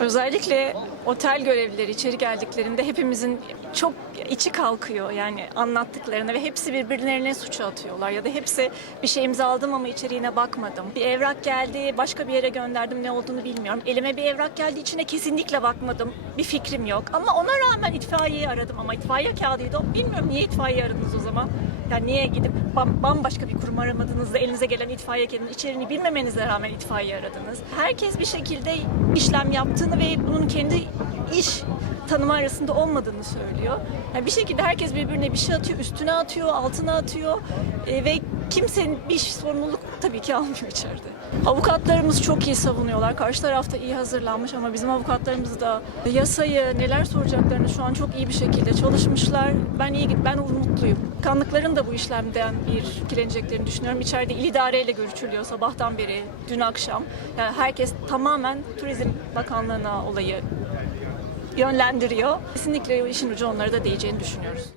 Özellikle otel görevlileri içeri geldiklerinde hepimizin çok içi kalkıyor yani anlattıklarına ve hepsi birbirlerine suçu atıyorlar ya da hepsi bir şey imzaladım ama içeriğine bakmadım. Bir evrak geldi başka bir yere gönderdim ne olduğunu bilmiyorum. Elime bir evrak geldi içine kesinlikle bakmadım bir fikrim yok ama ona rağmen itfaiyeyi aradım ama itfaiye kağıdıydı. Bilmiyorum niye itfaiye aradınız o zaman? Yani niye gidip bam- bambaşka bir kurum aramadınız da elinize gelen itfaiye kağıdının içeriğini bilmemenize rağmen itfaiye aradınız. Herkes bir şekilde işlem yaptığını ve bunun kendi iş tanımı arasında olmadığını söylüyor. Yani bir şekilde herkes birbirine bir şey atıyor, üstüne atıyor, altına atıyor E, ve kimsenin bir sorumluluk tabii ki almıyor içeride. Avukatlarımız çok iyi savunuyorlar. Karşı tarafta iyi hazırlanmış ama bizim avukatlarımız da yasayı neler soracaklarını şu an çok iyi bir şekilde çalışmışlar. Ben iyi ben umutluyum. Kanlıkların da bu işlemden bir etkileneceklerini düşünüyorum. İçeride il idareyle görüşülüyor sabahtan beri, dün akşam. Yani herkes tamamen Turizm Bakanlığı'na olayı yönlendiriyor. Kesinlikle işin ucu onlara da değeceğini düşünüyoruz.